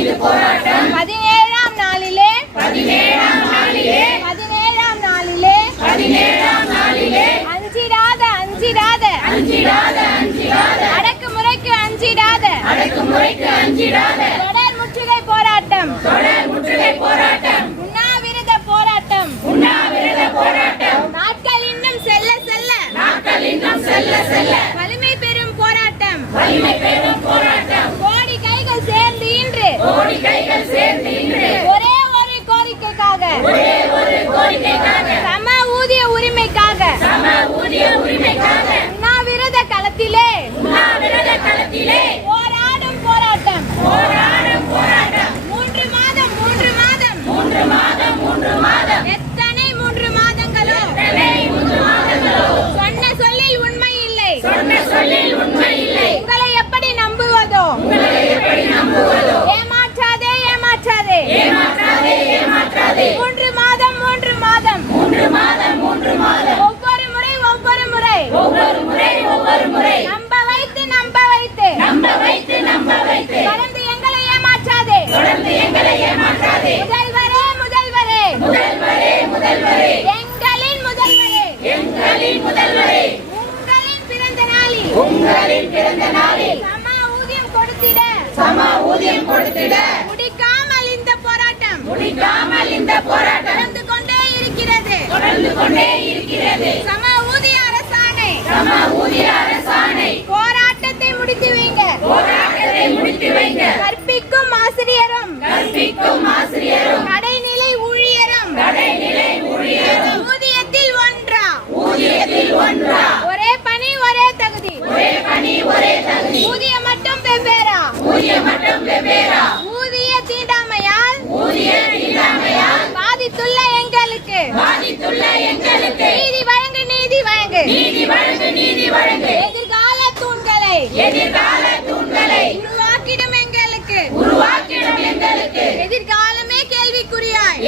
17ஆம் நாளிலே அஞ்சிடாத அடக்குமுறைக்கு அஞ்சிடாத தொடர் முற்றுகை போராட்டம் உண்ணாவிரத போராட்டம் நாட்கள் இன்னும் செல்ல செல்ல வலிமை பெறும் போராட்டம் கோடி கைகள் சேர்ந்து இன்று ஒரே ஒரு கோரிக்கைக்காக சம ஊதிய உரிமைக்காக உண்ணாவிரத களத்திலே போராடும் போராட்டம் 3 மாதம் எத்தனை 3 மாதங்களோ சொன்ன சொல்லில் உண்மை இல்லை உங்களை எப்படி நம்புவதோ ஏமாற்றாதே 3 மாதம் ஒவ்வொரு முறை நம்ப வைத்து தொடர்ந்து எங்களை ஏமாற்றாதே முதல்வரே எங்களின் முதல்வரே உங்களின் பிறந்த நாளில் சம ஊதியம் கொடுத்திட முடிக்காமல் இந்த போராட்டம் தொடர்ந்து கொண்டே இருக்கிறது சம ஊதிய அரசாணை போராட்டத்தை முடித்து வைங்க கற்பிக்கும் ஆசிரியரும் கடைநிலை ஊழியரும் ஊதியத்தில் ஒன்றா ஒரே பணி ஒரே தகுதி ஊதியம் மட்டும் வெவ்வேறா ஊதிய தீண்டாமையால் பாதித்துள்ள எங்களுக்கு நீதி வழங்கு எதிர்கால தூண்களை உருவாக்கிடும் எங்களுக்கு எதிர்காலமே கேள்விக்குறியாய்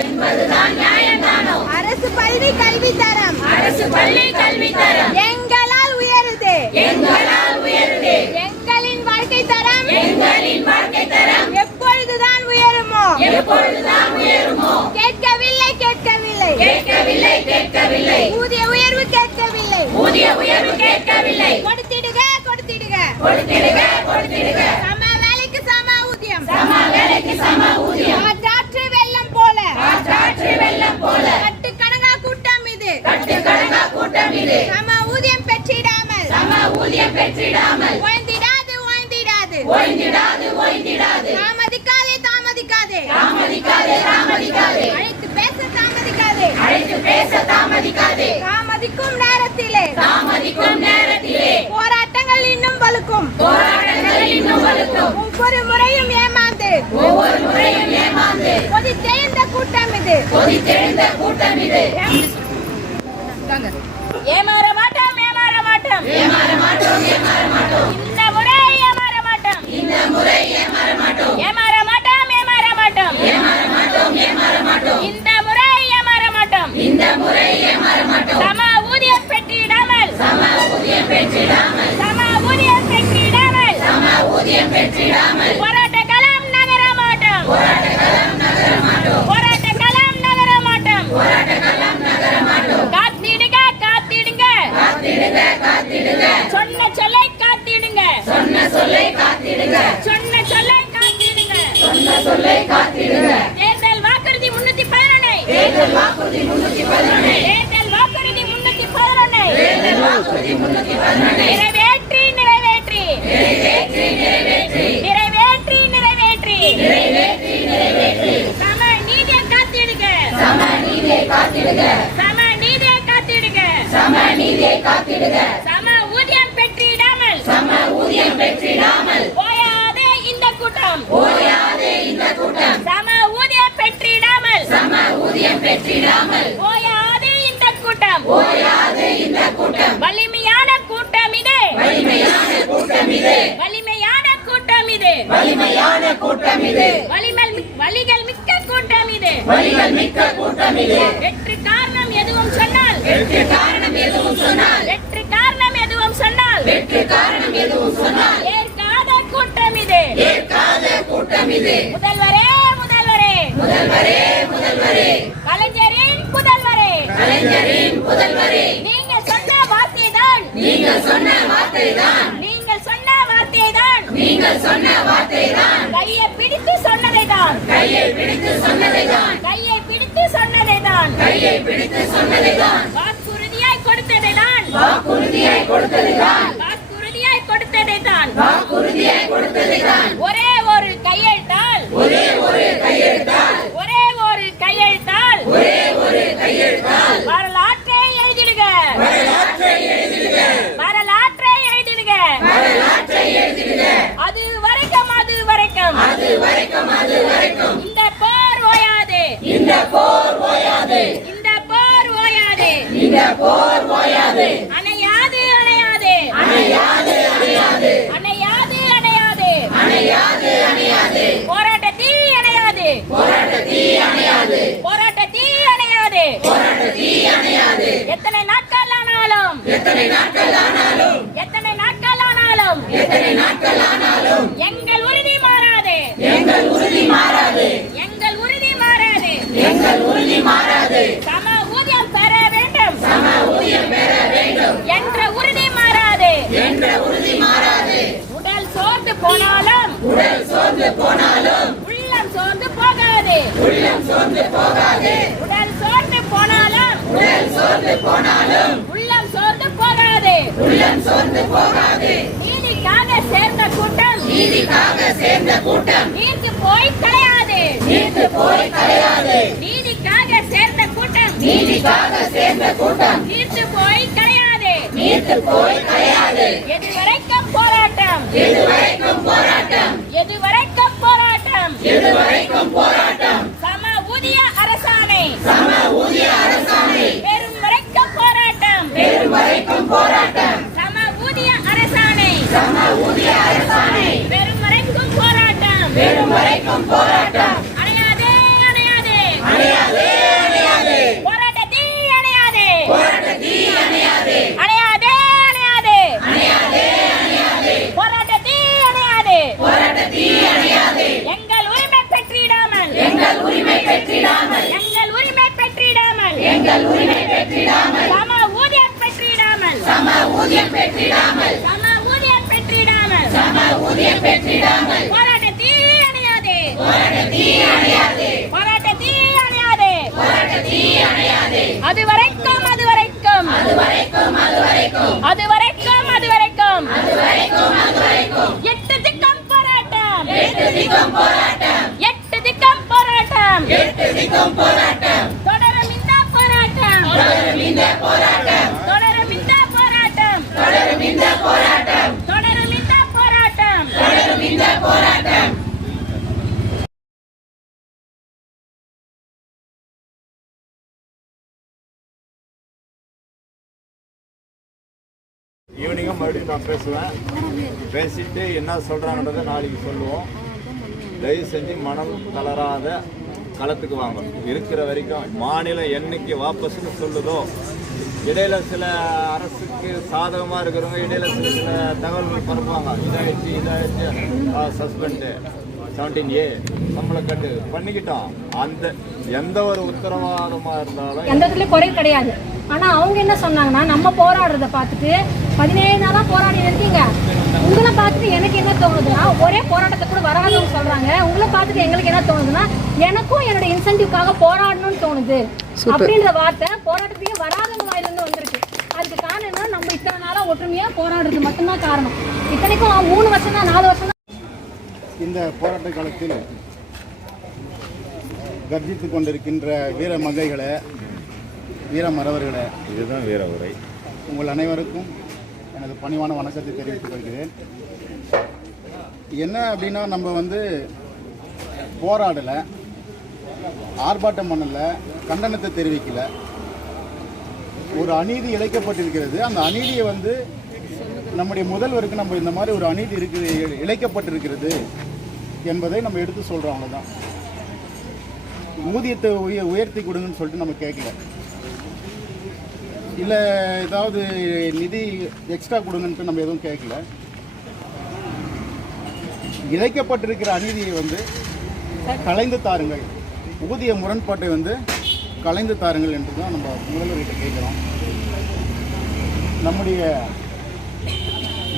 என்பதுதான் நியாயம்தானோ அரசு பள்ளி கல்வி தரம் எங்களால் உயருது எங்களின் வாழ்க்கை தரம் எப்பொழுதுதான் உயருமோ கேட்கவில்லை ஊதிய உயர்வு கேட்கவில்லை கொடுத்திடுக சம வேலைக்கு சம ஊதியம் காற்றாற்று வெள்ளம் போல கட்டுக்கடங்கா கூட்டம் இது சம ஊதியம் பெற்றிடாமல் ஓய்ந்திடாது தாமதிக்காதே அழைத்து பேச தாமதிக்காதே தாமதிக்கும் நேரத்திலே போராட்டங்கள் இன்னும் வலுக்கும் ஒவ்வொரு முறையும் ஏமாந்து கொதித்தெழுந்த கூட்டம் இது ஏமாற மாட்டோம் இந்த முறை ஏமாற மாட்டோம் ஏமாற மாட்டோம் இந்த முறை ஏமாற மாட்டோம் சம ஊதியம் பெற்றிடாமல் போராட்ட களம் நகர மாட்டோம் காத்திடுங்க சொன்ன சொல்லை காத்திடுங்க தேர்தல் வாக்குறுதி 311 நிறைவேற்றி சம நீதியை காத்திடுக சம ஊதியம் பெற்றிடாமல் ஓயாதே இந்த கூட்டம் சம ஊதியம் பெற்றிடாமல் ஓயாதே இந்த கூட்டம் வலிமையான கூட்டம் இது வலிகள் மிக்க கூட்டம் இது வெற்றி காரணம் எதுவும் சொன்னால் வெற்றி காரணம் எதுவும் சொன்னால் ஏற்காது முதல்வரே முதல்வரே கலைஞரின் முதல்வரே நீங்கள் சொன்ன வார்த்தைதான் கையை பிடித்து சொன்னதைதான் வாக்குறுதியாய் கொடுத்ததைதான் ஒரே ஒரு கையெழுத்தால் வரலாற்றை எழுதிடுக அது வரைக்கும் இந்த போர் ஓயாது அணையாது போராட்ட தீ அணையாது எத்தனை நாட்கள் ஆனாலும் எங்கள் உறுதி மாறாது சம ஊதியம் பெற வேண்டும் என்ற உறுதி மாறாது உடல் சோர்ந்து போனாலும் உள்ளம் சோர்ந்து போகாது உள்ளம் சோர்ந்து போகாது நீதிக்காக சேர்ந்த கூட்டம் நீர்த்து போய் கலையாது நீதிக்காக சேர்ந்த கூட்டம் நீர்த்து போய் கலையாது எதுவரைக்கும் போராட்டம் சம ஊதிய அரசாணை பெரும் வரைக்கும் போராட்டம் சம ஊதிய அரசாணை பெரும் வரைக்கும் போராட்டம் அணையாதே போராட்ட தீ அணையாதே போராட்ட தீ அணையாதே எங்கள் உரிமை பெற்றிடாமல் சம ஊதியம் பெற்றிடாமல் போராட்ட தீ அணையாதே அது வரைக்கும் எட்டு திக்கம் போராட்டம் தொடரும் இந்த போராட்டம் ஈவினிங்கும் மறுபடியும் நான் பேசுவேன். பேசிட்டு என்ன சொல்கிறாங்கன்றதை நாளைக்கு சொல்லுவோம். தயவு செஞ்சு மனம் தளராத களத்துக்கு வாங்க. இருக்கிற வரைக்கும் மாநிலம் என்னைக்கு வாபஸ்ன்னு சொல்லுதோ, இடையில சில அரசுக்கு சாதகமாக இருக்கிறவங்க இடையில சில தகவல்கள் பரப்புவாங்க. இதாகிடுச்சு சஸ்பெண்டு 17A சம்பள கட்டு பண்ணிக்கிட்டோம். அந்த எந்த ஒரு உத்தரவாதமாக இருந்தாலும் எந்த இடத்துலையும் குறை கிடையாது. ஆனால் அவங்க என்ன சொன்னாங்கன்னா, நம்ம போராடுறத பார்த்துட்டு 17 நாளாக போராடி இருக்கீங்க, உங்களை பார்த்துட்டு எனக்கு என்ன தோணுதுன்னா, ஒரே போராட்டத்தை கூட வராதுன்னு சொல்கிறாங்க. உங்களை பார்த்துட்டு எங்களுக்கு என்ன தோணுதுன்னா, எனக்கும் என்னோட இன்சென்டிவ்காக போராடணும்னு தோணுது அப்படின்ற வார்த்தை போராட்டத்தையே வராதவங்க வாயிலிருந்து வந்திருக்கு. அதுக்கு காரணம் என்ன, நம்ம இத்தனை நாளாக ஒற்றுமையாக போராடுறது மட்டும்தான் காரணம். இத்தனைக்கும் 3 வருஷம் தான் 4 வருஷம் தான் இந்த போராட்ட காலத்தில் கர்ஜித்து கொண்டிருக்கின்ற வீர மங்கைகளே, வீர மறவர்களே, இதுதான் வீர உரை. உங்கள் அனைவருக்கும் எனது பணிவான வணக்கத்தை தெரிவித்துக் கொள்கிறேன். என்ன அப்படின்னா, நம்ம போராடலை, ஆர்ப்பாட்டம் பண்ணலை, கண்டனத்தை தெரிவிக்கலை. ஒரு அநீதி இழைக்கப்பட்டிருக்கிறது. அந்த அநீதியை நம்முடைய முதல்வருக்கு நம்ம இந்த மாதிரி ஒரு அநீதி இழைக்கப்பட்டிருக்கிறது என்பதை நம்ம எடுத்து சொல்கிறோம். அவ்வளோதான். ஊதியத்தை உயர்த்தி கொடுங்கன்னு சொல்லிட்டு நம்ம கேட்கல, இல்லை ஏதாவது நிதி எக்ஸ்ட்ரா கொடுங்கன்ட்டு நம்ம எதுவும் கேட்கல. இழைக்கப்பட்டிருக்கிற அநீதியை வந்து கலைந்து தாருங்கள், ஊதிய முரண்பாட்டை வந்து கலைந்து தாருங்கள் என்று தான் நம்ம முதல்வர்கிட்ட கேட்குறோம். நம்முடைய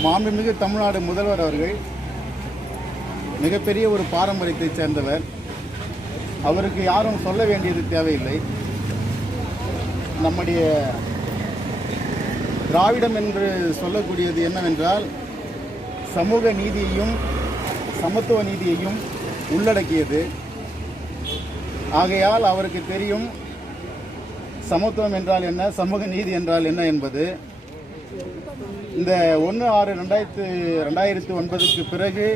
மாண்புமிகு தமிழ்நாடு முதல்வர் அவர்கள் மிகப்பெரிய ஒரு பாரம்பரியத்தை சேர்ந்தவர். அவருக்கு யாரும் சொல்ல வேண்டியது தேவையில்லை. நம்முடைய திராவிடம் என்று சொல்லக்கூடியது என்னவென்றால் சமூக நீதியையும் சமத்துவ நீதியையும் உள்ளடக்கியது. ஆகையால் அவருக்கு தெரியும் சமத்துவம் என்றால் என்ன, சமூக நீதி என்றால் என்ன என்பது. இந்த 1/6/2009 பிறகு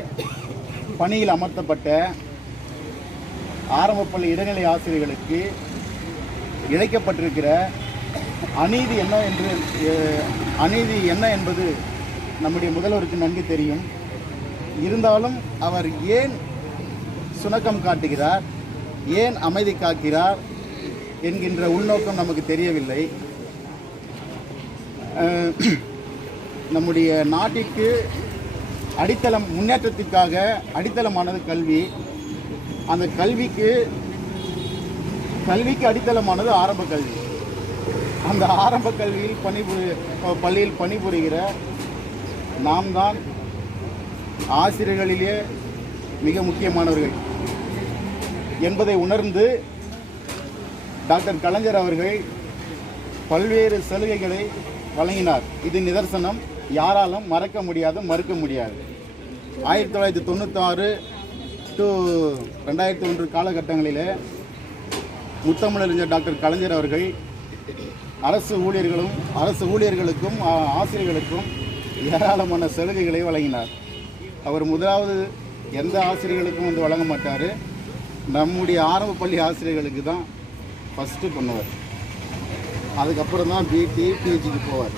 பணியில் அமர்த்தப்பட்ட ஆரம்பப்பள்ளி இடைநிலை ஆசிரியர்களுக்கு இழைக்கப்பட்டிருக்கிற அநீதி என்ன என்பது நம்முடைய முதல்வருக்கு நன்கு தெரியும். இருந்தாலும் அவர் ஏன் சுணக்கம் காட்டுகிறார், ஏன் அமைதி காக்கிறார் என்கின்ற உள்நோக்கம் நமக்கு தெரியவில்லை. நம்முடைய நாட்டிற்கு அடித்தளம், முன்னேற்றத்திற்காக அடித்தளமானது கல்வி. அந்த கல்விக்கு அடித்தளமானது ஆரம்ப கல்வி. அந்த ஆரம்ப கல்வியில் பள்ளியில் பணிபுரிகிற நாம் தான் ஆசிரியர்களிலே மிக முக்கியமானவர்கள் என்பதை உணர்ந்து டாக்டர் கலைஞர் அவர்கள் பல்வேறு சலுகைகளை வழங்கினார். இது நிதர்சனம், யாராலும் மறக்க முடியாது, மறுக்க முடியாது. 1996 to 2001 காலகட்டங்களில் முத்தமிழறிஞர் டாக்டர் கலைஞர் அவர்கள் அரசு ஊழியர்களுக்கும் ஆசிரியர்களுக்கும் ஏராளமான சலுகைகளை வழங்கினார். அவர் முதலாவது எந்த ஆசிரியர்களுக்கும் வந்து வழங்க மாட்டார், நம்முடைய ஆரம்ப பள்ளி ஆசிரியர்களுக்கு தான் ஃபஸ்ட்டு பண்ணுவார். அதுக்கப்புறம் தான் பிடி பிஹெச்சிக்கு போவார்.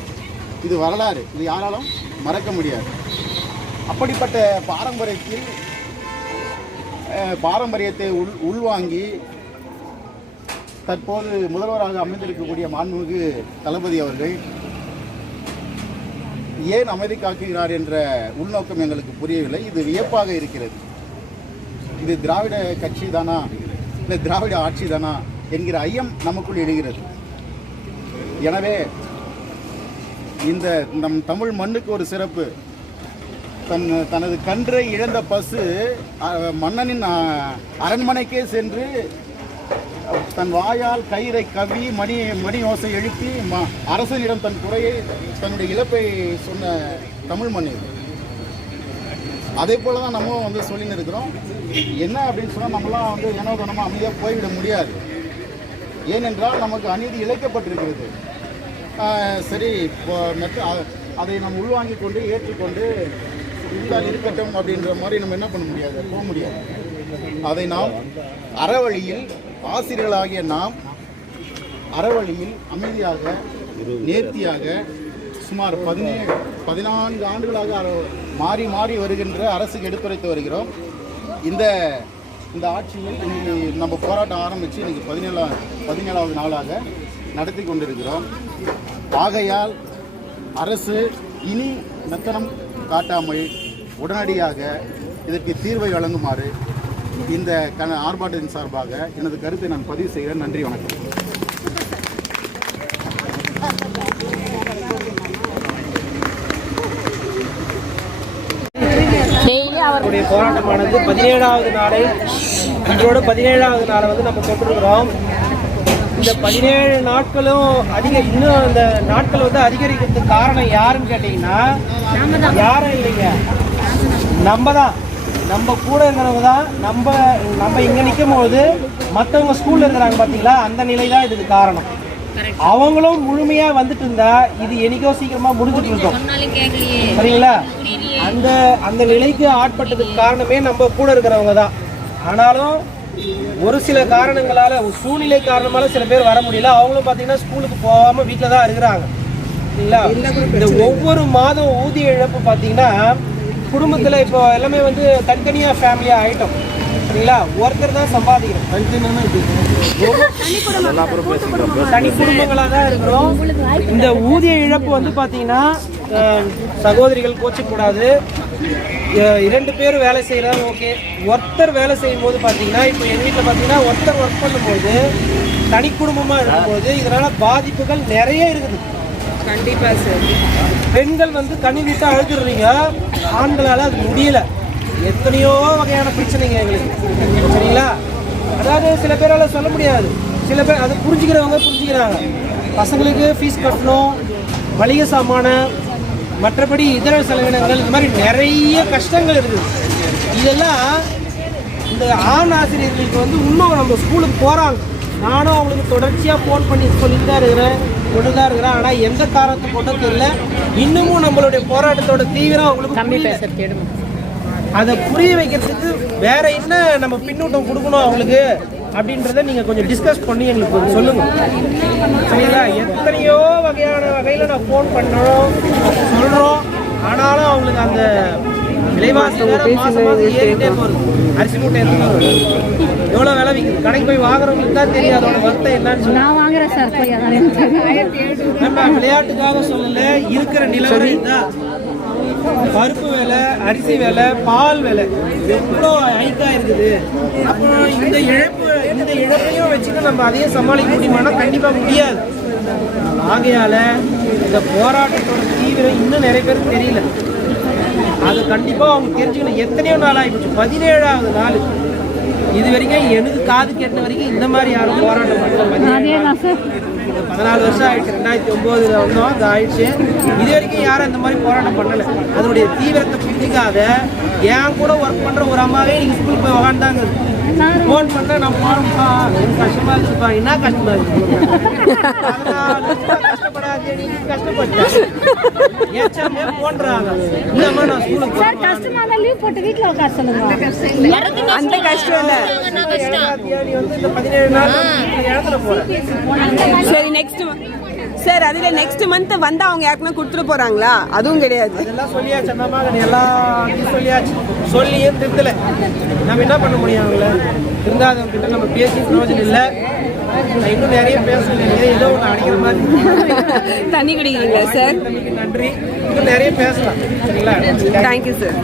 இது வரலாறு, இது யாராலும் மறக்க முடியாது. அப்படிப்பட்ட பாரம்பரியத்தை உள்வாங்கி தற்போது முதல்வராக அமைந்திருக்கக்கூடிய மாண்புமிகு தளபதி அவர்கள் ஏன் அமைதி காக்குகிறார் என்ற உள்நோக்கம் எங்களுக்கு புரியவில்லை. இது வியப்பாக இருக்கிறது. இது திராவிட கட்சி தானா, இல்லை திராவிட ஆட்சி தானா என்கிற ஐயம் நமக்குள் எழுகிறது. எனவே இந்த நம் தமிழ் மண்ணுக்கு ஒரு சிறப்பு. தனது கன்றை இழந்த பசு மன்னனின் அரண்மனைக்கே சென்று தன் வாயால் கயிறை கவ்வி மணி ஓசை எழுப்பி அரசனிடம் தன்னுடைய இழப்பை சொன்ன தமிழ் மண் இது. அதே போல தான் நம்ம வந்து சொல்லின்னு இருக்கிறோம். என்ன அப்படின்னு சொன்னால் நம்மளாம் வந்து ஏனோதனமாக அமைதியாக போய்விட முடியாது. ஏனென்றால் நமக்கு அநீதி இழைக்கப்பட்டிருக்கிறது. சரி, அதை நாம் உள்வாங்கி கொண்டு ஏற்றுக்கொண்டு இருக்கட்டும் அப்படின்ற மாதிரி நம்ம என்ன பண்ண முடியாது, போக முடியாது. அதை நாம் அறவழியில், ஆசிரியர்களாகிய நாம் அறவழியில் அமைதியாக நேர்த்தியாக சுமார் 14 ஆண்டுகளாக மாறி மாறி வருகின்ற அரசுக்கு எடுத்துரைத்து வருகிறோம். இந்த ஆட்சியில் இன்னைக்கு நம்ம போராட்டம் ஆரம்பித்து இன்றைக்கி 17வது நாளாக நடத்தி கொண்டிருக்கிறோம். ஆகையால் அரசு இனி மெத்தனம் காட்டாமல் உடனடியாக இதற்கு தீர்வை வழங்குமாறு இந்த ஆர்ப்பாட்டத்தின் சார்பாக எனது கருத்தை நான் பதிவு செய்கிறேன். நன்றி, வணக்கம். அவருடைய போராட்டமானது 17வது நாளை, இன்றோடு 17வது நாளை வந்து நம்ம கொண்டிருக்கிறோம். இந்த 17 நாட்களும் இன்னும் இந்த நாட்கள் வந்து அதிகரிக்கிறதுக்கு காரணம் யாருன்னு கேட்டிங்கன்னா யாரும் இல்லைங்க, நம்ம தான். நம்ம கூட இருக்கிறவங்க தான். நம்ம இங்கே நிற்கும் போது மற்றவங்க ஸ்கூலில் இருக்கிறாங்க பார்த்தீங்களா, அந்த நிலை தான் இதுக்கு காரணம். அவங்களும் முழுமையாக வந்துட்டு இருந்தா இது என்னைக்கோ சீக்கிரமாக முடிஞ்சிட்டு இருக்கோம். சரிங்களா? அந்த நிலைக்கு ஆட்பட்டதுக்கு காரணமே நம்ம கூட இருக்கிறவங்க தான். ஆனாலும் ஒரு சில காரணங்களால், சூழ்நிலை காரணமால சில பேர் வர முடியல. அவங்களும் பார்த்தீங்கன்னா ஸ்கூலுக்கு போகாமல் வீட்டில் தான் இருக்கிறாங்க. சரிங்களா? இந்த ஒவ்வொரு மாதம் ஊதிய இழப்பு பார்த்தீங்கன்னா குடும்பத்தில் இப்போ எல்லாமே வந்து தனித்தனியாக ஃபேமிலியாக ஆகிட்டோம். சரிங்களா? ஒருத்தர் தான் சம்பாதிக்கிறோம், தனி குடும்பங்களாக தான் இருக்கிறோம். இந்த ஊதிய இழப்பு வந்து பார்த்தீங்கன்னா சகோதரிகள் கோச்சிக்கூடாது. 2 பேர் வேலை செய்கிறாங்க, ஓகே. ஒருத்தர் வேலை செய்யும் போது பார்த்தீங்கன்னா, இப்போ எங்கள் வீட்டில் பார்த்தீங்கன்னா ஒருத்தர் ஒர்க் பண்ணும்போது தனி குடும்பமாக இருக்கும்போது இதனால் பாதிப்புகள் நிறைய இருக்குது. கண்டிப்பாக சார். பெண்கள் வந்து தனி வீட்டை அழுதுடுறீங்க, ஆண்களால் அது முடியல. எத்தனையோ வகையான பிரச்சனைங்க எங்களுக்கு, சரிங்களா? அதாவது சில பேரால் சொல்ல முடியாது, சில பேர் அதை புரிஞ்சுக்கிறவங்க புரிஞ்சுக்கிறாங்க. பசங்களுக்கு ஃபீஸ் கட்டணும், மளிகை சாமான, மற்றபடி இதர செலவினங்கள், இந்த மாதிரி நிறைய கஷ்டங்கள் இருக்குது. இதெல்லாம் இந்த ஆண் ஆசிரியர்களுக்கு வந்து இன்னும் நம்ம ஸ்கூலுக்கு போகிறாங்க. நானும் அவங்களுக்கு தொடர்ச்சியாக ஃபோன் பண்ணி சொல்லிட்டு தான் இருக்கிறேன். ஆனால் எந்த காரணத்தை போட்டோம் தெரியல. இன்னமும் நம்மளுடைய போராட்டத்தோட தீவிரம் அவங்களுக்கு அதை புரிய வைக்கிறதுக்கு வேற என்ன நம்ம பின்னூட்டம் கொடுக்கணும் அவங்களுக்கு அப்படின்றத நீங்கள் கொஞ்சம் டிஸ்கஸ் பண்ணி எங்களுக்கு கொஞ்சம் சொல்லுங்கள், சரிங்களா? எத்தனையோ வகையில் நான் ஃபோன் சொல்கிறோம். ஆனாலும் அவங்களுக்கு அந்த விலைவாசி மாதம் ஏறிட்டே போகுது. அரிசி மூட்டை எவ்வளோ விலை விற்குது, கடைக்கு போய் வாங்குறவங்களுக்கு தான் தெரியும் அதோட வருத்தம் என்னன்னு சொல்லி. நான் வாங்குறேன் சார் போய். நம்ம விளையாட்டுக்காக சொல்லலை, இருக்கிற நிலவரம் தான். பருப்பு விலை, அரிசி விலை, பால் விலை எவ்வளோ ஹைக்காக இருக்குது. அப்புறம் இந்த இழப்பையும் வச்சுட்டு நம்ம அதையும் சமாளிக்க முடியுமானா கண்டிப்பாக முடியாது. ஆகையால் இந்த போராட்டத்தோட தீவிரம் இன்னும் நிறைய பேருக்கு தெரியல. அது கண்டிப்பாக அவங்க தெரிஞ்சுக்கணும். எத்தனையோ நாள் ஆகிப்போச்சு, 17வது நாள். இது வரைக்கும் எனக்கு காது கேட்ட வரைக்கும் இந்த மாதிரி யாரும் போராட்டம் பண்ணல. 14 வருஷம் ஆயிடுச்சு, 2009 வந்தோம், அது ஆயிடுச்சு. இது வரைக்கும் யாரும் இந்த மாதிரி போராட்டம் பண்ணலை. அதனுடைய தீவிரத்தை புரிஞ்சிக்காத ஏன் கூட ஒர்க் பண்ணுற ஒரு அம்மாவே நீங்கள் ஸ்கூலுக்கு போய் உக்காண்டாங்க. ஃபோன் பண்ண நான் போகிறோம்ப்பா, எனக்கு கஷ்டமாக இருக்குப்பா. என்ன கஷ்டமாக இருக்குது? கஷ்டப்படாது, நீங்கள் கஷ்டப்பட்டேன் ஏச்சாமே போன்றாங்க. இல்லைம்மா நான் ஸ்கூலுக்கு சார் கஷ்டமாக லீவ் போட்டு வீட்டில் உட்கார சொல்லுங்க. அந்த கஷ்டம் இல்லை. நீ வந்து இந்த 17 நாள் இடத்துல போகிறேன். சரி, நெக்ஸ்ட் சார் அதில் நெக்ஸ்ட் மந்த் வந்து அவங்க யாருக்குன்னா கொடுத்துட்டு போகிறாங்களா? அதுவும் கிடையாது. அதெல்லாம் சொல்லியாச்சு, அந்த மாதிரி எல்லாத்தையும் சொல்லியாச்சு. சொல்லியும் திருந்தலை. நம்ம என்ன பண்ண முடியும்? அவங்கள திருந்தாதவங்க கிட்ட நம்ம பேசி பிரயோஜனம் இல்லை. இன்னும் நிறைய பேசணும், ஏதோ ஒன்று அடிக்கிற மாதிரி. தண்ணி குடிக்கிறீங்களா சார்? நன்றி. இன்னும் நிறைய பேசலாம், சரிங்களா? Thank you sir.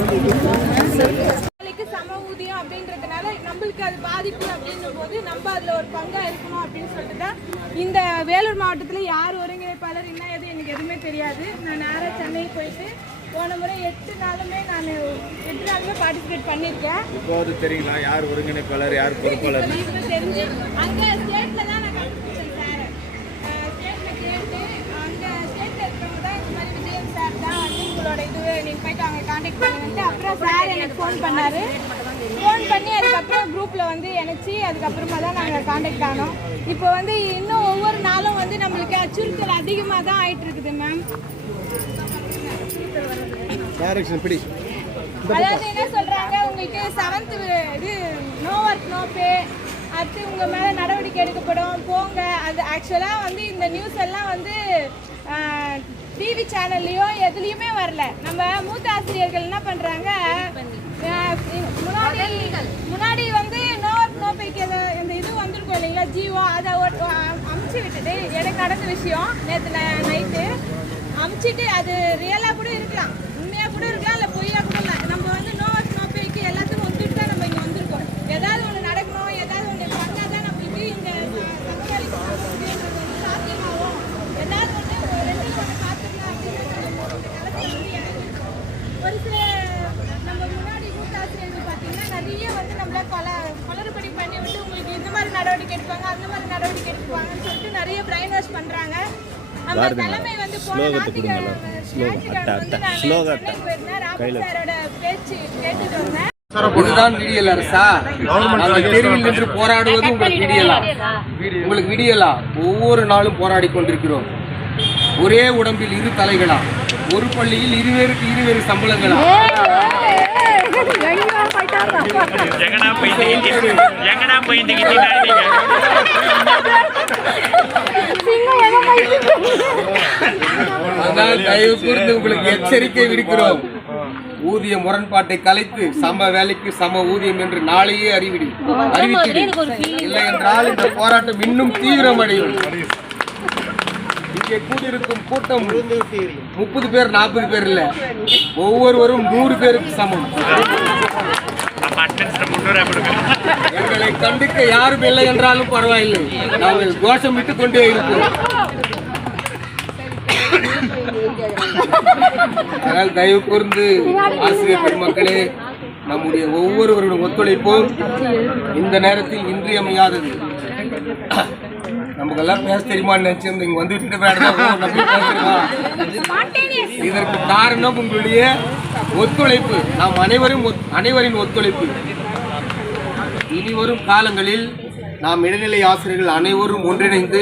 சம ஊதியம் அப்படின்றதுனால நம்மளுக்கு அது பாதிப்பு அப்படின்னும் போது நம்ம அதுல ஒரு பங்கா இருக்கணும் அப்படின்னு சொல்லிட்டு தான் இந்த வேலூர் மாவட்டத்துல யார் ஒருங்கிணைப்பாளர் என்ன எது எனக்கு எதுவுமே தெரியாது. நான் நேராக சென்னை போயிட்டு போன முறை 8 நாளுமே பார்ட்டிசிபேட் பண்ணியிருக்கேன். இப்போது தெரியுங்களா யார் ஒருங்கிணைப்பாளர், யார் பொறுப்பாளர்? இப்போ தெரிஞ்சு அங்கே ஸ்டேட்ல தான் நான் கண்டுபிடிச்சேன் சார். ஸ்டேட்ல கேட்டு அங்கே ஸ்டேட்ல இருக்கிறவங்க தான் இந்த மாதிரி விஜயன் சார் தான் உங்களோட இதுவே நீங்கள் போயிட்டு அவங்க கான்டாக்ட் பண்ணுங்கன்ட்டு அப்புறம் சார் எனக்கு ஃபோன் பண்ணாரு. ஃபோன் பண்ணி அதுக்கப்புறம் குரூப்பில் வந்து இணைச்சி அதுக்கப்புறமா தான் நாங்கள் கான்டாக்ட் ஆனோம். இப்போ வந்து இன்னும் ஒவ்வொரு நாளும் வந்து நம்மளுக்கு அச்சுறுத்தல் அதிகமாக தான் ஆயிட்டு இருக்குது மேம். அதாவது என்ன சொல்றாங்க, உங்களுக்கு 7th இது நோ ஒர்க் நோ பே, அடுத்து உங்க மேல நடவடிக்கை எடுக்கப்படும் போங்க. அது ஆக்சுவலா வந்து இந்த நியூஸ் எல்லாம் வந்து டிவி சேனல்லையோ எதுலையுமே வரல. நம்ம மூத்த ஆசிரியர்கள் என்ன பண்றாங்க, முன்னாடி வந்து நோ ஒர்க் நோ பேக்கு இந்த இது வந்திருக்கும் இல்லைங்களா ஜியோ, அதை அமுச்சு விட்டுட்டு எனக்கு நடந்த விஷயம் நேற்று நைட்டு அமுச்சிட்டு அது ரியலாக கூட இருக்கலாம், உண்மையாக கூட இருக்கலாம், இல்லை பொய்யா கூட இல்லை. நம்ம வந்து நோ ஒர்க் நோ பேக்கு எல்லாத்துக்கும் வந்துட்டு தான் நம்ம இங்கே வந்திருக்கோம். ஏதாவது ஒன்று நடக்கணும், ஏதாவது ஒன்று பண்ணால் தான் நம்மளுக்கு இந்த சமவேலைக்கு போகிறதுன்றது வந்து சாத்தியமாகும். ஏதாவது ஒன்று 2 ஒன்று பார்த்துக்கலாம் அப்படின்னு ஒரு சில நம்ம முன்னாடி மூத்தாசிரியர்கள் பார்த்தீங்கன்னா நிறைய வந்து நம்மள குளறுபடி பண்ணி விட்டு உங்களுக்கு இந்த மாதிரி நடவடிக்கை எடுப்பாங்க, அந்த மாதிரி நடவடிக்கை எடுப்பாங்கன்னு சொல்லிட்டு நிறைய பிரைன் வாஷ் பண்ணுறாங்க. அந்த தலைமை வந்து இதுதான் விடியல் அரசா? தெருவில் நின்று போராடுவது உங்களுக்கு விடியலா? உங்களுக்கு விடியலா? ஒவ்வொரு நாளும் போராடி கொண்டிருக்கிறோம். ஒரே உடம்பில் 2 தலைகளா? ஒரு பள்ளியில் இருவேறு சம்பளங்களா? அதனால் தயவு கூர்ந்து உங்களுக்கு எச்சரிக்கை விடுக்கிறோம். ஊதிய முரண்பாட்டை கலைத்து சம வேலைக்கு சம ஊதியம் என்று நாளையே அறிவிக்கிறேன். இல்லை என்றால் இந்த போராட்டம் இன்னும் தீவிரமடையும். இங்கே கூடியிருக்கும் கூட்டம் 30 பேர் 40 பேர் இல்ல, ஒவ்வொருவரும் 100 பேருக்கு சமம். எங்களை கண்டிக்க யாரும் இல்லை என்றாலும் பரவாயில்லை, நாங்கள் கோஷமிட்டுக் கொண்டே இருப்போம். அதனால் தயவு கூர்ந்து ஆசிரியர் பெருமக்களே, நம்முடைய ஒவ்வொருவருடைய ஒத்துழைப்பும் இந்த நேரத்தில் இன்றியமையாதது. நமக்கெல்லாம் பேச தெரியுமான்னு நினைச்சிருந்தோம், இங்க வந்துட்டு இதற்கு காரணம் உங்களுடைய ஒத்துழைப்பு, நாம் அனைவரின் ஒத்துழைப்பு. இனி வரும் காலங்களில் நாம் இடைநிலை ஆசிரியர்கள் அனைவரும் ஒன்றிணைந்து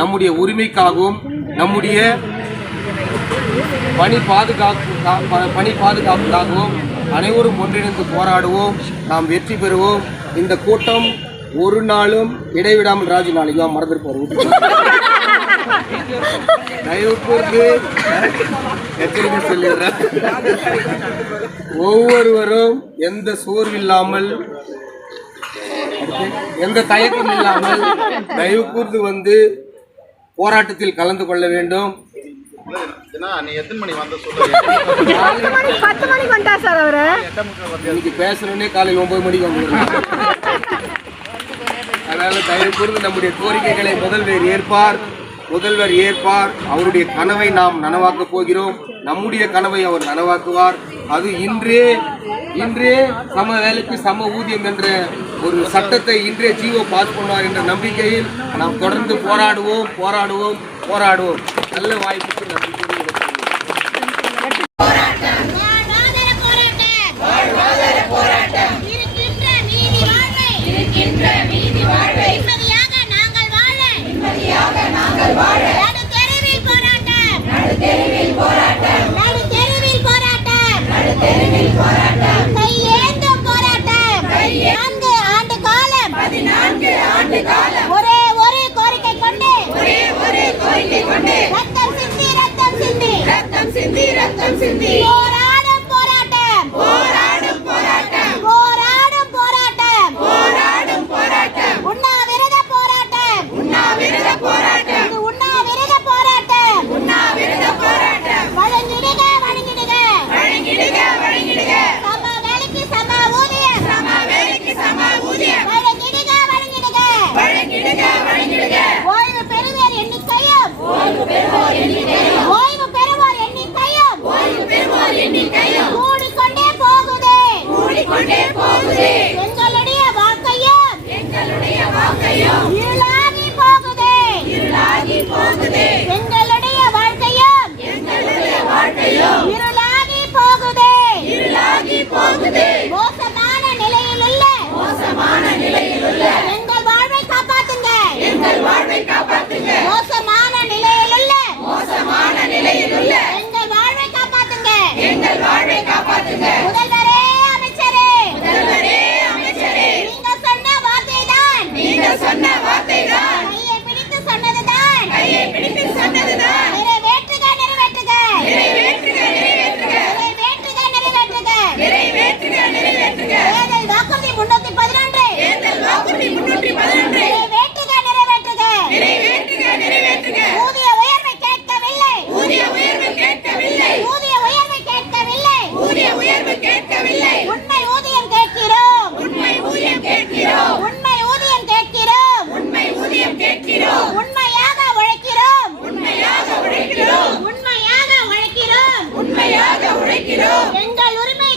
நம்முடைய உரிமைக்காகவும் நம்முடைய பணி பாதுகாப்புக்காகவும் அனைவரும் ஒன்றிணைந்து போராடுவோம். நாம் வெற்றி பெறுவோம். இந்த கூட்டம் ஒரு நாளும் இடைவிடாமல் ராஜு நாளைக்கு மறந்துருப்போம். தயவு கூர்ந்து எச்சரிக்கை சொல்லிடுறேன். ஒவ்வொருவரும் எந்த சோர்வில்லாமல், எந்த தயக்கம் இல்லாமல் தயவு கூர்ந்து வந்து போராட்டத்தில் கலந்து கொள்ள வேண்டும். இன்னைக்கு பேசணுன்னே காலையில் 9 மணிக்கு வந்துடுறோம். அதனால தயவு கூர்ந்து நம்முடைய கோரிக்கைகளை முதல்வர் ஏற்பார். அவருடைய கனவை நாம் நனவாக்கப் போகிறோம். நம்முடைய கனவை அவர் நனவாக்குவார். அது இன்றே சம வேலைக்கு சம ஊதியம் என்ற ஒரு சட்டத்தை இன்றே ஜிஓ பாஸ் பண்ணுவார் என்ற நம்பிக்கையில் நாம் தொடர்ந்து போராடுவோம். நல்ல வாய்ப்புக்கு நன்றி. ஒரே ஒரு கோரிக்கை கொண்டு ரத்தம் சிந்தி போராடும் போராட்டம் உண்ணாவிரத போராட்டம் வழங்கிடுக சம வேலைக்கு சம ஊதியம் வழங்கிடுக ஓய்வு பெறுவோர் எண்ணிக்கையும் கூடிக்கொண்டே போகுதே எங்களுடைய வாழ்க்கையும் இருளாகி போகுதே எங்களுடைய வாழ்க்கையும் இருளாகி போகுதே மோசமான நிலையிலுள்ள எங்கள் வாழ்வை காப்பாத்துங்க மோசமான நிலையிலுள்ள எங்கள் வாழ்வை காப்பாத்துங்க முதல்வரே அமைச்சரே நீங்க சொன்ன வார்த்தைதான் கையை பிடித்து சொன்னதுதான் நிறைவேற்றுக தேர்தல் வாக்குறுதி 311 நிறைவேற்றுக ஊதிய உயர்வை கேட்கவில்லை உண்மை ஊதியம் கேட்கிறோம் உண்மையாக உழைக்கிறோம் எங்கள் உரிமை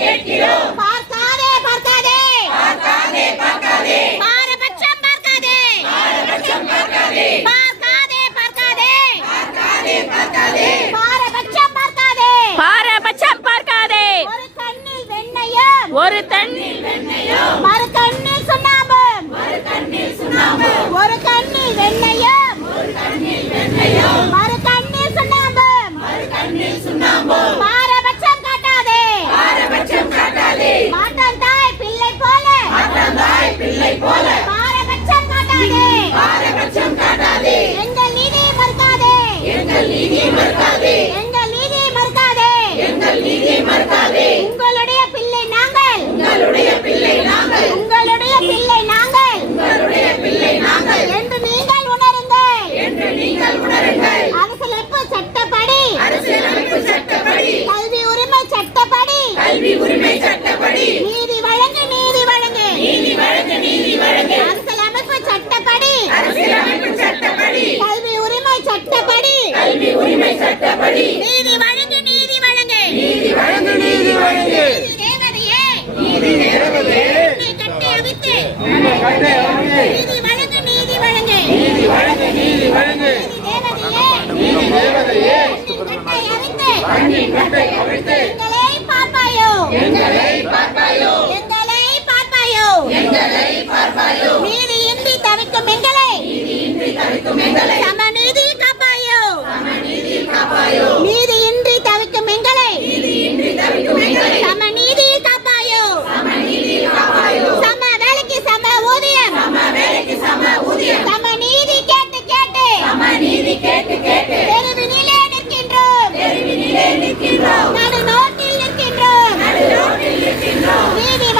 கேட்கிறோம் பார்க்காதே பாரபட்சம் பார்க்காதே பாரபட்சம் பார்க்காதே ஒரு கண்ணில் வெண்ணையும் மறு கண்ணில் சுண்ணாம்பும் ஒரு கண்ணில் வெண்ணையும் மறு கண்ணில் சுண்ணாம்பும் பாரபட்சம் காட்டாதே நீதி வழங்கு நீதி வழங்கு நீதி தேவதையே உன்னை கட்டி அவித்து நீதி வழங்கு நீதி வழங்கு நீதி தேவதையே கட்டை அவித்து எங்களை பார்ப்பாயோ நீதியின்றி தவிக்கும் எங்களை சமநீதி காப்பாயோ நீதியின்றி தவிக்கும் எங்களை சமநீதி காப்பாயோ சம வேலைக்கு சம ஊதியம் சமநீதி கேட்டு கேட்டு தெருவினிலே நிற்கின்றோம் நடு நோட்டில் நிற்கின்றோம் நீதி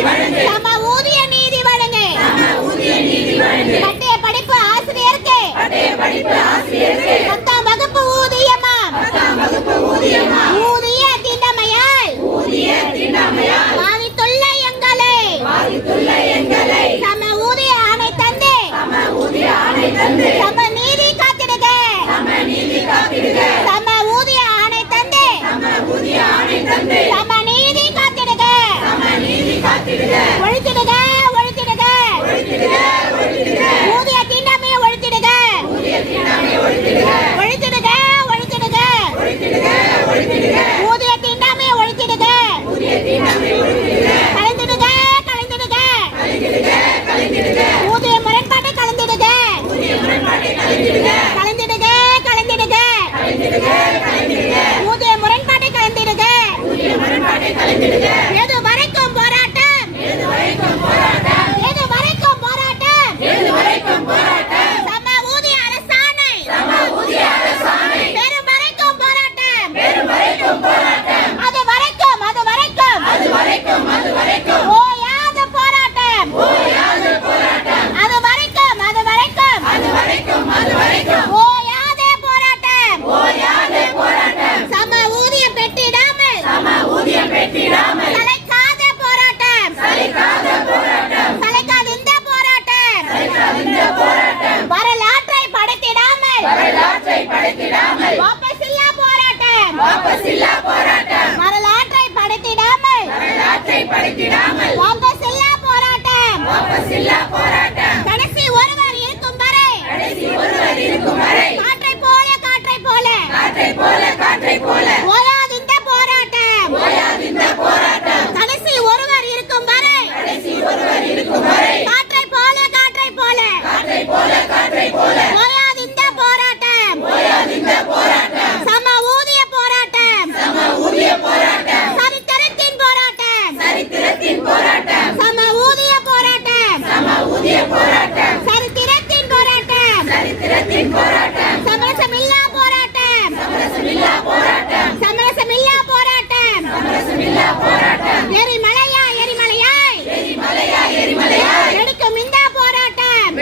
வழங்கு சம ஊதிய நீதி வழங்கு பட்டய படிப்பு ஆசிரியருக்கு 10ஆம் வகுப்பு ஊதியமா ஊதிய திண்டமையால் பாதித்துள்ள எங்களை சம ஊதிய ஆணை தந்து சம நீதி காத்திடுக சம ஊதிய ஆணை தந்து சம நீதி காத்திடுக ஒழித்திடுக ஊதிய தீண்டாமையை ஒழித்திடுக ஊதிய தீண்டாமையை ஒழித்திடுக கலைந்திடுக ஊதிய முரண்பாட்டை கலைந்திடுக ஊதிய முரண்பாட்டை கலைந்திடுக எது வரைக்கும் போராட்டம் சம ஊதிய அரசாணை பெரும் வரைக்கும் போராட்டம் அது வரைக்கும் ஓயாத போராட்டம் அது வரைக்கும் ஓயாத போராட்டம் சம ஊதியம் பெற்றிடாமல் சளைக்காத போராட்டம் சளைக்காத இந்த போராட்டம் வரலாற்றை படைத்திடாமல் வாபஸில்லா போராட்டம் வரலாற்றை படைத்திடாமல் வாபஸில்லா போராட்டம் கடைசி ஒருவர் இருக்கும் வரை காற்றை போல ஓயாது இந்த போராட்டம் கடைசி ஒருவர் இருக்கும் வரை காற்றை போல ஓயாது இந்த போராட்டம் சம ஊதிய போராட்டம் சரித்திரத்தின் போராட்டம் சம ஊதிய போராட்டம் சரித்திரத்தின் போராட்டம் சமரசமில்லா போராட்டம் எரிமலையாய் வெடிக்கும் இந்த போராட்டம்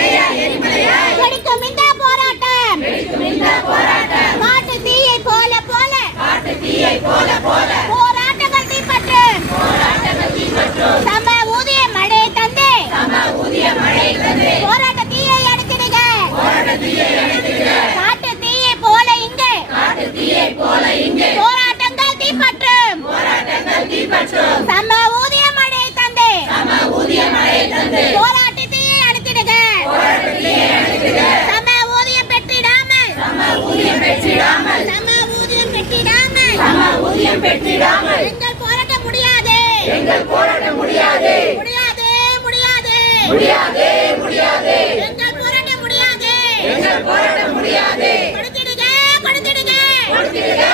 எரிமலையாய் வெடிக்கும் இந்த போராட்டம் காட்டு தீயை போல போராட்டங்கள் தீப்பற்றும் சம ஊதிய மழை தந்து போராட்ட தீயை அணைத்திடுக காட்டு தீயை போல இங்கு போராட்டங்கள் தீப்பற்றும் சம ஊதிய மழை தந்து போராட்ட தீயை அணைத்திடுக சம ஊதியம் பெற்றிடாமல் எங்கள் போராட்ட முடியாது எங்கள் போராட்ட முடியாது கொடுத்திடுக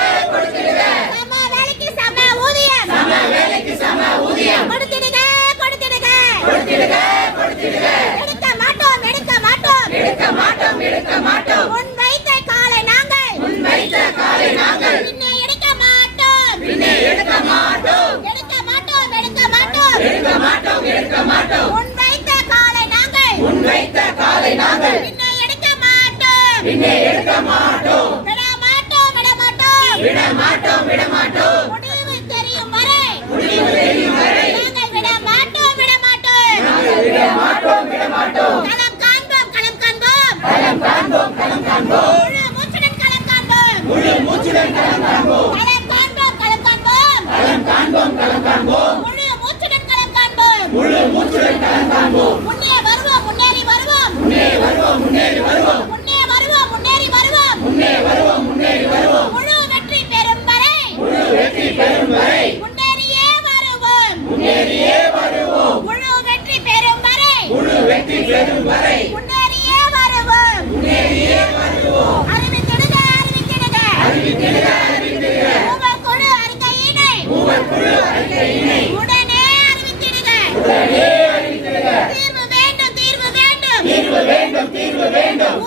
சம வேலைக்கு சம ஊதியம் கொடுத்திடுக எடுக்க மாட்டோம் உன் வைத்த காலை நாங்கள் பின்னே எடுக்க மாட்டோம் எடுக்க மாட்டோம் உன் வைத்த காலை நாங்கள் பின்னே எடுக்க மாட்டோம் விட மாட்டோம் முடிவு தெரியும் வரை நாங்கள் விட மாட்டோம் களம் முன்னே வருவோம் முன்னேறி வருவோம் முன்னே வருவோம் முன்னேறி வருவோம் முன்னே வருவோம் முன்னேறி வருவோம் முன்னே வருவோம் முன்னேறி வருவோம் முழு வெற்றி பெறும் வரை முன்னேறியே வருவோம் முன்னேறியே வருவோம் முழு வெற்றி பெறும் வரை முன்னேறியே வருவோம் அறிவித்திடுக மூவர் குழு அறிக்கையினை உடனே அறிவித்திடுக தீர்வு வேண்டும்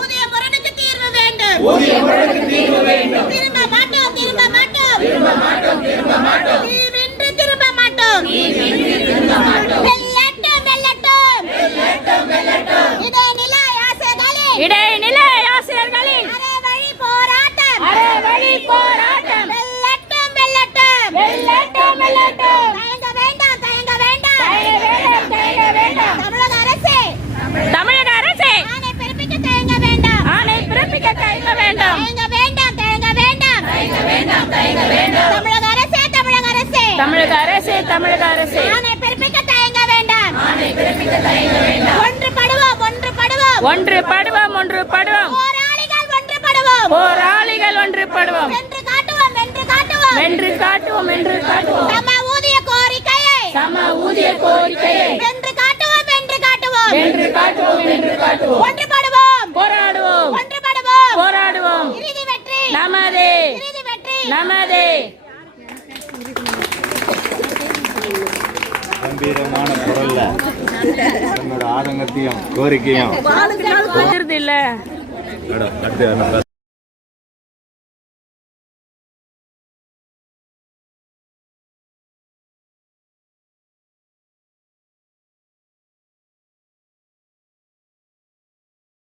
ஊதிய முரணுக்கு தீர்வு வேண்டும் திரும்ப மாட்டோம் தீவின்றி திரும்ப மாட்டோம் வெல்லட்டும் இடைநிலை ஆசிரியர்களின் அறவழி போராட்டம் வெல்லட்டும் தயங்க வேண்டாம் தமிழக அரசே ஆணை பிறப்பிக்க தயங்க வேண்டாம் தயங்க வேண்டாம் தமிழக அரசே ஆணை பிறப்பிக்க தயங்க வேண்டாம் ஒன்றுபடுவோம் போராளிகள் ஒன்றுபடுவோம் வென்று காட்டுவோம் சம ஊதிய கோரிக்கையை வென்று காட்டுவோம் ஒன்றுபடுவோம் போராடுவோம் இறுதி வெற்றி நமதே கம்பீரமான குரல்ல தன்னோட ஆதங்கத்தையும் கோரிக்கையும் இல்ல அடுத்து